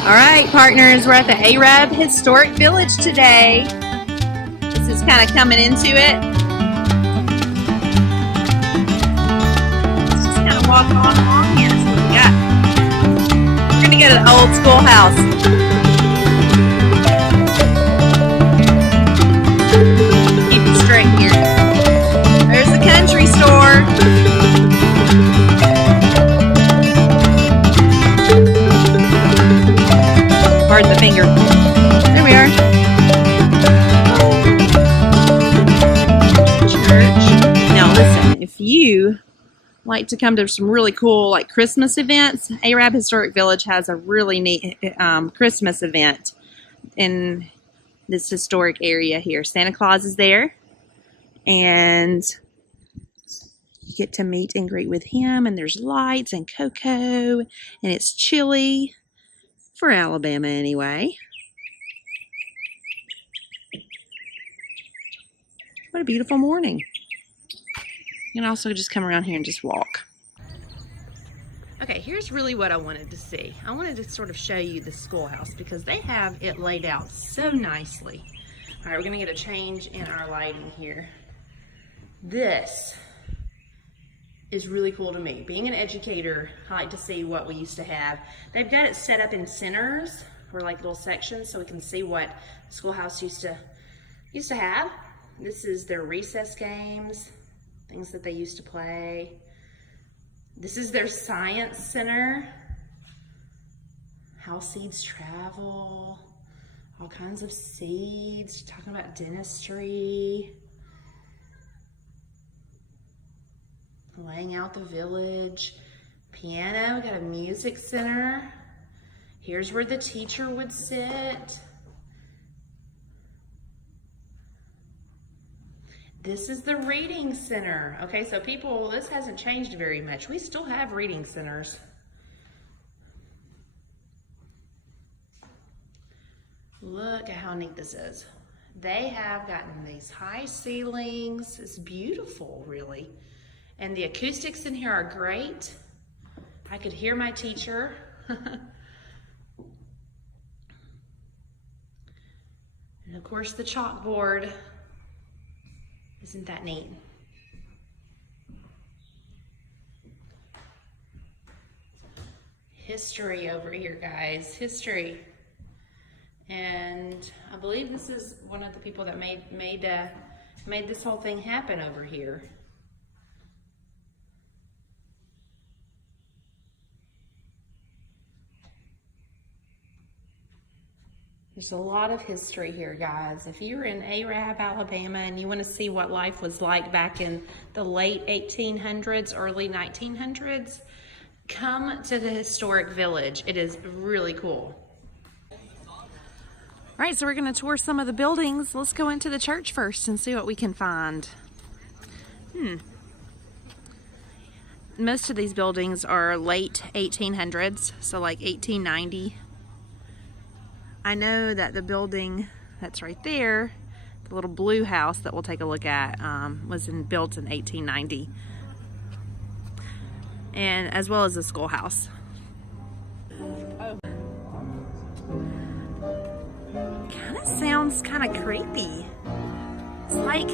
All right, partners, we're at the Arab Historic Village today. This is kind of coming into it. Let's just kind of walk on along here. See what we got. We're going to go to the old schoolhouse. Keep it straight here. There's the country store. Pardon the finger. There we are. Church. Now listen, if you like to come to some really cool like Christmas events, Arab Historic Village has a really neat Christmas event in this historic area here. Santa Claus is there, and you get to meet and greet with him, and there's lights and cocoa, and it's chilly. For Alabama, anyway. What a beautiful morning. You can also just come around here and just walk. Okay, here's really what I wanted to see. I wanted to sort of show you the schoolhouse because they have it laid out so nicely. All right, we're gonna get a change in our lighting here. This is really cool to me. Being an educator, I like to see what we used to have. They've got it set up in centers or like little sections so we can see what the schoolhouse used to have. This is their recess games, things that they used to play. This is their science center. How seeds travel, all kinds of seeds, talking about dentistry. Laying out the village. Piano, we got a music center. Here's where the teacher would sit. This is the reading center. Okay, so people, this hasn't changed very much. We still have reading centers. Look at how neat this is. They have gotten these high ceilings. It's beautiful, really. And the acoustics in here are great. I could hear my teacher. And of course the chalkboard. Isn't that neat? History over here, guys. History. And I believe this is one of the people that made this whole thing happen over here. There's a lot of history here, guys. If you're in Arab, Alabama, and you want to see what life was like back in the late 1800s, early 1900s, come to the historic village. It is really cool. All right, so we're going to tour some of the buildings. Let's go into the church first and see what we can find. Most of these buildings are late 1800s, so like 1890. I know that the building that's right there, the little blue house that we'll take a look at, was built in 1890. And as well as the schoolhouse. Kind of sounds kind of creepy. It's like...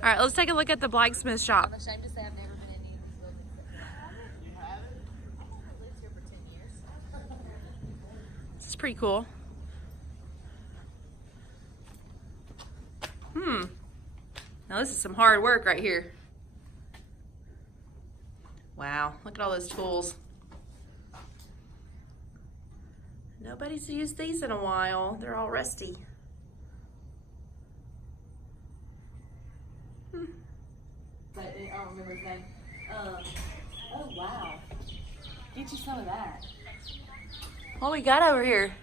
All right, let's take a look at the blacksmith shop. I'm ashamed to say I've never been in any of these buildings. You haven't? I lived here for 10 years. This is pretty cool. Now this is some hard work right here. Wow, look at all those tools. Nobody's used these in a while. They're all rusty. But I don't remember his name. Oh wow. Get you some of that. What we got over here?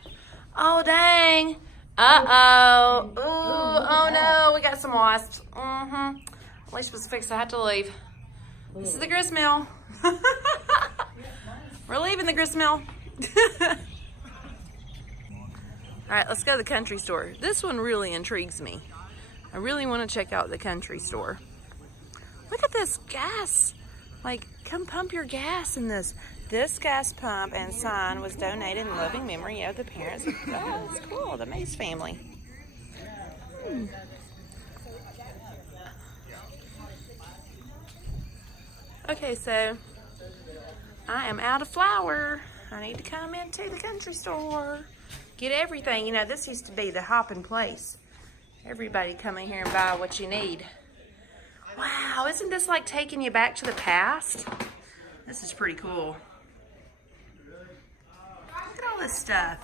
Oh dang. Uh-oh. Ooh, oh no, we got some wasps. At least was fixed, I had to leave. This is the grist mill. We're leaving the grist mill. All right, let's go to the country store. This one really intrigues me. I really want to check out the country store. Look at this gas. Like, come pump your gas in this. This gas pump and sign was donated in loving memory of the parents. Oh, that's cool. The Mace family. Okay, so I am out of flour. I need to come into the country store. Get everything. You know, this used to be the hopping place. Everybody come in here and buy what you need. Wow, isn't this like taking you back to the past? This is pretty cool. Look at all this stuff.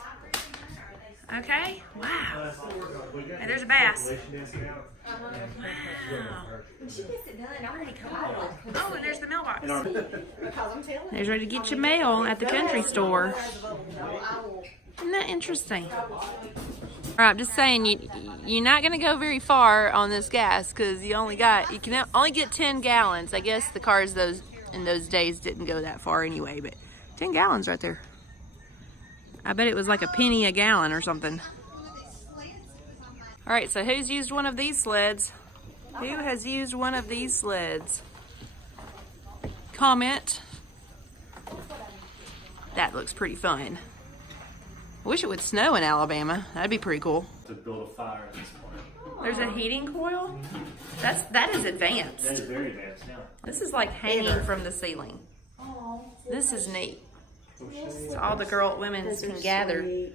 Okay, wow. Hey, there's a bass. Wow. Oh, and there's the mailbox. There's ready to get your mail at the country store. Isn't that interesting? All right, I'm just saying you're not gonna go very far on this gas because you can only get 10 gallons. I guess the cars in those days didn't go that far anyway, but 10 gallons right there. I bet it was like a penny a gallon or something. All right, so who's used one of these sleds? Who has used one of these sleds? Comment. That looks pretty fun. I wish it would snow in Alabama. That'd be pretty cool. To build a fire at this point. There's a heating coil? That is advanced. That is very advanced now. This is like hanging from the ceiling. This is neat. So all the women can gather.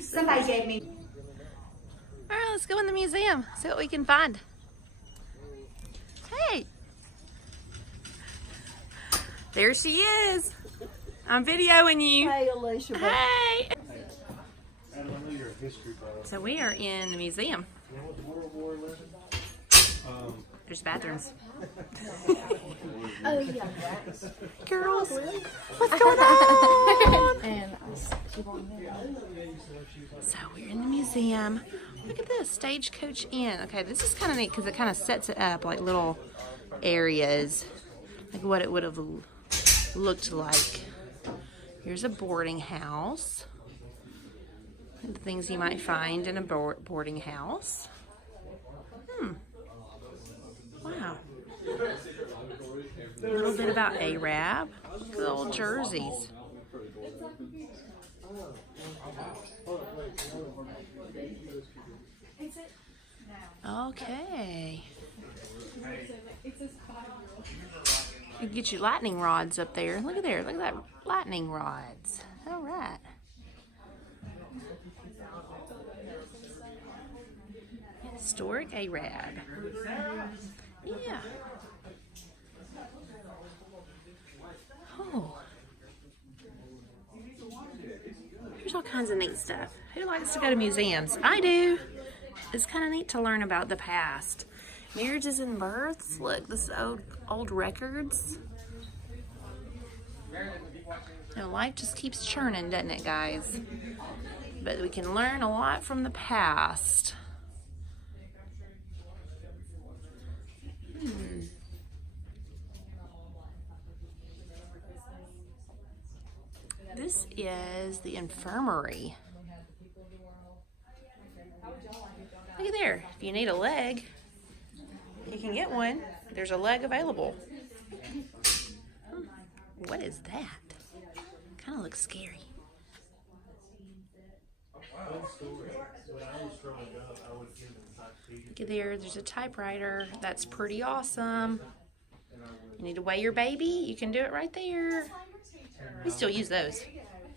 Somebody gave me. All right, let's go in the museum. See what we can find. Hey. There she is. I'm videoing you. Hey, Alicia. Hey. Adam, I know you're a history buff. So we are in the museum. You know what World War XI? There's bathrooms. Oh, yeah. Girls, what's going on? And she wanted me. So we're in the museum. Look at this, Stagecoach Inn. Okay, this is kind of neat because it kind of sets it up like little areas, like what it would have looked like. Here's a boarding house. The things you might find in a boarding house. Wow. A little bit about Arab. Look at the old jerseys. Okay. You can get your lightning rods up there. Look at there. Look at that lightning rods. All right. Historic Arab. Yeah. Oh. There's all kinds of neat stuff. Who likes to go to museums? I do. It's kind of neat to learn about the past. Marriages and births. Look, this is old records. You know, life just keeps churning, doesn't it, guys? But we can learn a lot from the past. This is the infirmary. Look at there. If you need a leg, you can get one. There's a leg available. What is that? Kind of looks scary. Look at there. There's a typewriter. That's pretty awesome. You need to weigh your baby? You can do it right there. We still use those.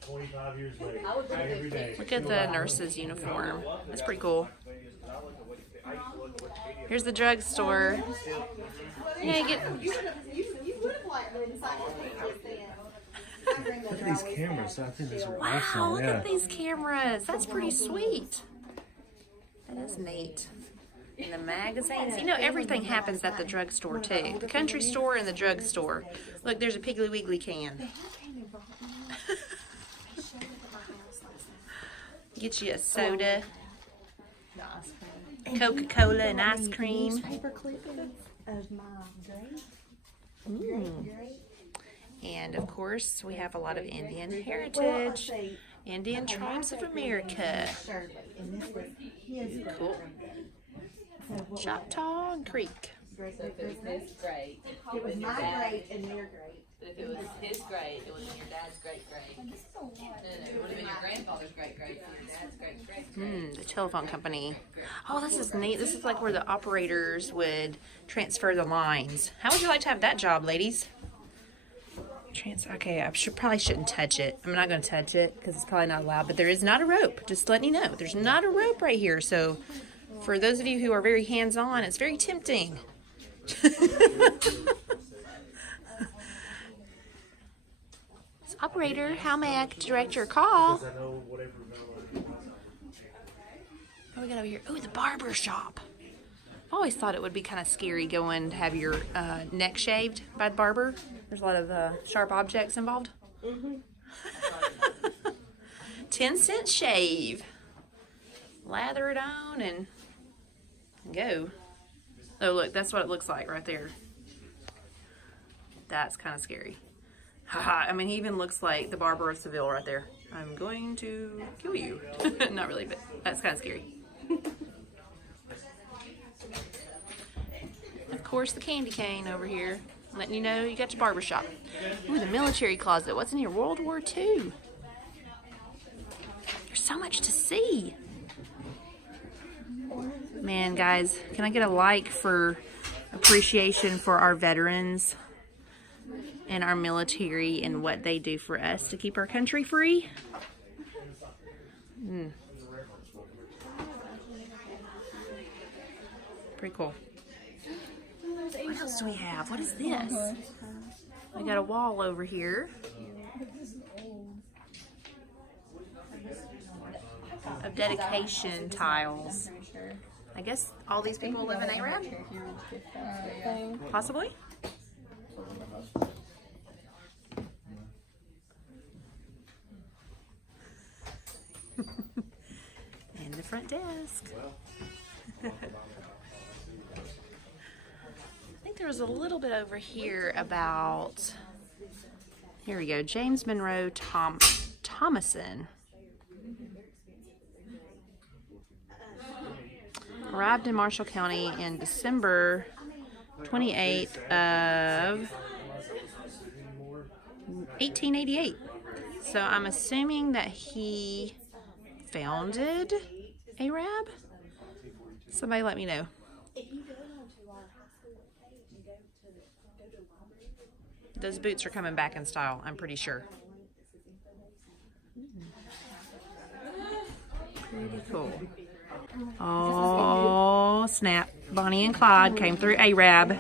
25 years later, every day. Look at the nurse's uniform. That's pretty cool. Here's the drugstore. Yeah, You would have liked the encyclopedia then. Look at these cameras. I think these are wow, awesome. look Yeah. at these cameras. That's pretty sweet. That is neat. And the magazines. You know, everything happens at the drugstore too. The country store and the drugstore. Look, there's a Piggly Wiggly can. Get you a soda, Coca-Cola and ice cream. Paper clippings of my grape. And of course, we have a lot of Indian heritage. Indian Tribes of America. Cool. Choctaw Creek. So if it was his grade, It was my grade and their grade. but if it was his grade, it would have been your dad's great grade. No, it would have been your grandfather's great grade for your dad's great grade. The telephone company. Oh, this is neat. This is like where the operators would transfer the lines. How would you like to have that job, ladies? Okay, probably shouldn't touch it. I'm not going to touch it because it's probably not allowed. But there is not a rope. Just letting you know, there's not a rope right here. So, for those of you who are very hands-on, it's very tempting. Operator, how may I direct your call? I know whatever. What do we got over here? Oh, the barber shop. I always thought it would be kind of scary going to have your neck shaved by the barber. There's a lot of sharp objects involved. 10-cent shave. Lather it on and go. Oh, look, that's what it looks like right there. That's kind of scary. Haha, I mean, he even looks like the Barber of Seville right there. I'm going to kill you. Not really, but that's kind of scary. Of course, the candy cane over here, letting you know you got your barber shop. Ooh, the military closet. What's in here? World War II. There's so much to see. Man, guys, can I get a like for appreciation for our veterans and our military and what they do for us to keep our country free? Pretty cool. What else do we have? What is this? We got a wall over here of dedication tiles. I guess all these people live in Arab? Possibly? And the front desk. I think there was a little bit over here about, here we go, James Monroe Thomason. Arrived in Marshall County in December 28th of 1888. So I'm assuming that he founded Arab? Somebody let me know. Those boots are coming back in style, I'm pretty sure. Pretty cool. Oh, snap. Bonnie and Clyde came through Arab.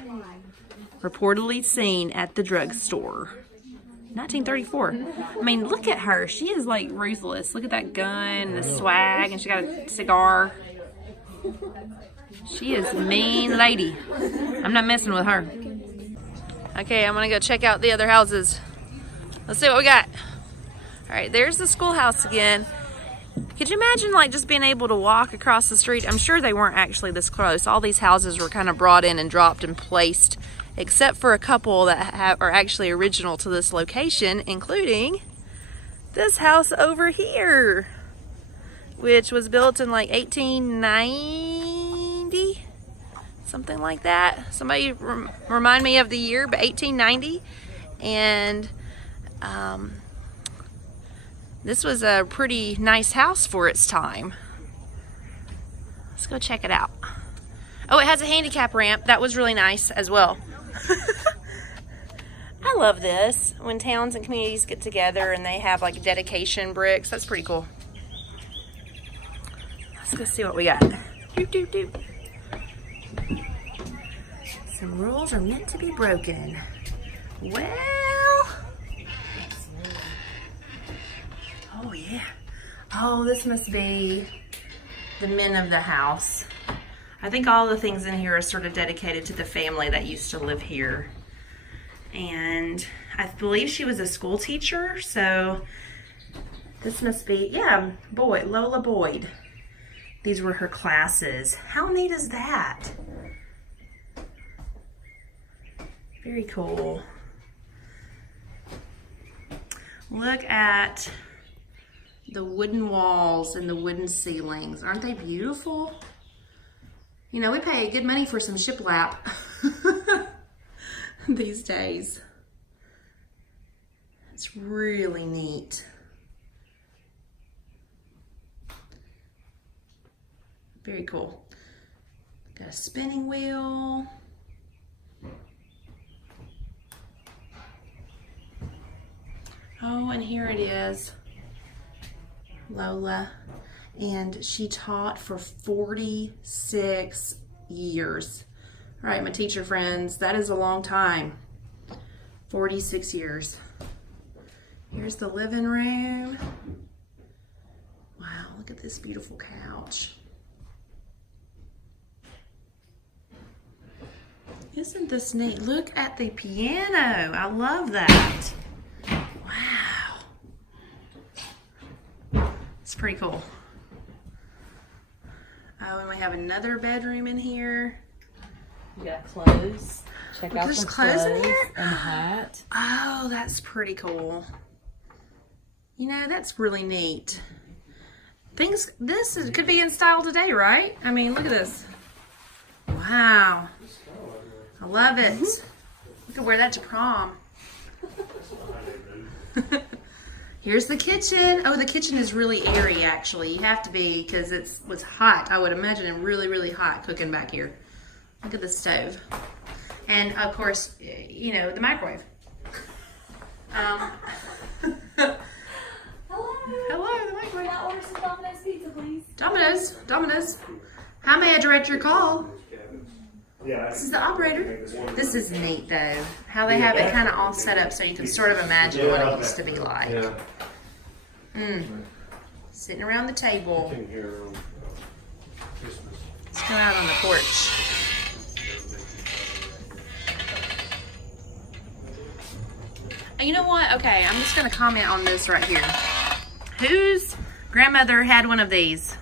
Reportedly seen at the drugstore. 1934. I mean, look at her. She is like ruthless. Look at that gun and the swag, and she got a cigar. She is a mean lady. I'm not messing with her. Okay, I'm gonna go check out the other houses. Let's see what we got. All right, there's the schoolhouse again. Could you imagine like just being able to walk across the street? I'm sure they weren't actually this close. All these houses were kind of brought in and dropped and placed, except for a couple that are actually original to this location, including this house over here, which was built in like 1890, something like that. Somebody remind me of the year, but 1890. And this was a pretty nice house for its time. Let's go check it out. Oh, it has a handicap ramp. That was really nice as well. I love this when towns and communities get together and they have like dedication bricks. That's pretty cool. Let's go see what we got. Doop, doop, doop. Some rules are meant to be broken. Well, oh yeah. Oh, this must be the men of the house. I think all the things in here are sort of dedicated to the family that used to live here. And I believe she was a school teacher, so this must be, yeah, Lola Boyd. These were her classes. How neat is that? Very cool. Look at the wooden walls and the wooden ceilings. Aren't they beautiful? You know, we pay good money for some shiplap these days. It's really neat. Very cool. Got a spinning wheel. Oh, and here it is. Lola. And she taught for 46 years. All right, my teacher friends, that is a long time. 46 years. Here's the living room. Wow, look at this beautiful couch. Isn't this neat? Look at the piano. I love that. Wow. It's pretty cool. Oh, and we have another bedroom in here. You got clothes. Check out There's some clothes in here? and a hat. Oh, that's pretty cool. You know, that's really neat. Could be in style today, right? I mean, look at this. Wow. I love it. We could wear that to prom. Here's the kitchen. Oh, the kitchen is really airy, actually. You have to be, because it was hot. I would imagine it really, really hot cooking back here. Look at the stove. And, of course, you know, the microwave. Hello. Hello, the microwave. Can I order some Domino's pizza, please? Domino's. How may I direct your call? Yeah. This is the operator. This is neat, though. How they have it kind of all set up so you can sort of imagine what it used to be like. Yeah. Sitting around the table. Can hear Christmas. Let's go out on the porch. And you know what? Okay, I'm just going to comment on this right here. Whose grandmother had one of these?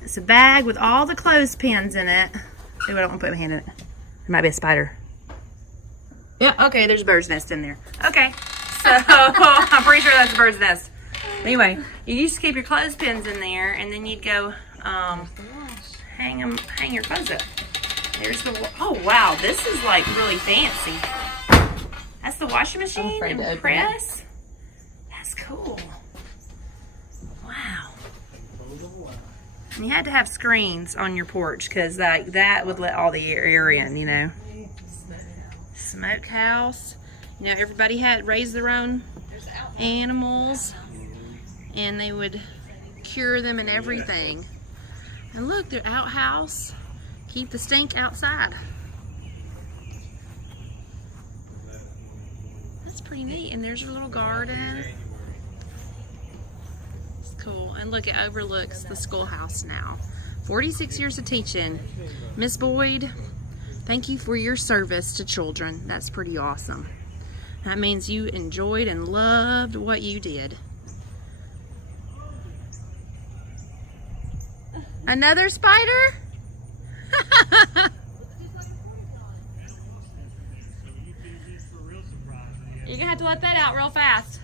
It's a bag with all the clothespins in it. Ooh, I don't want to put my hand in it. There might be a spider. Yeah, okay, there's a bird's nest in there. Okay, so I'm pretty sure that's a bird's nest. Anyway, you used to keep your clothespins in there, and then you'd go hang your clothes up. There's the, oh wow, this is like really fancy. That's the washing machine and press. That's cool. Wow. And you had to have screens on your porch because like that would let all the air in, you know. Smokehouse. You know, everybody had raised their own animals and they would cure them and everything. And look, their outhouse. Keep the stink outside. That's pretty neat. And there's your little garden. Cool. And look, it overlooks the schoolhouse now. 46 years of teaching. Miss Boyd, thank you for your service to children. That's pretty awesome. That means you enjoyed and loved what you did. Another spider? You're gonna have to let that out real fast.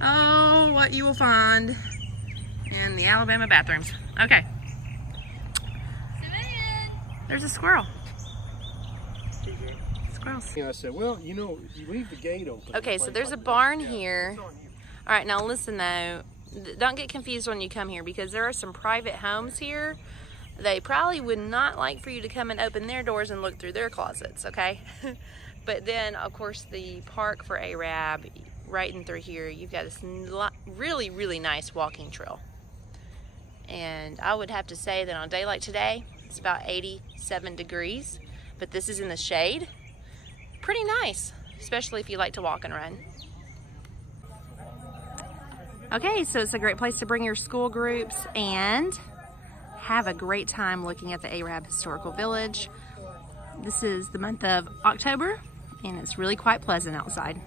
Oh, what you will find in the Alabama bathrooms. Okay. There's a squirrel. Squirrels. I said, well, you know, you leave the gate open. Okay, so there's a barn here. All right, now listen though. Don't get confused when you come here because there are some private homes here. They probably would not like for you to come and open their doors and look through their closets, okay? But then, of course, the park for Arab, right in through here, you've got this really, really nice walking trail. And I would have to say that on a day like today, it's about 87 degrees, but this is in the shade. Pretty nice, especially if you like to walk and run. Okay, so it's a great place to bring your school groups and have a great time looking at the Arab Historical Village. This is the month of October, and it's really quite pleasant outside.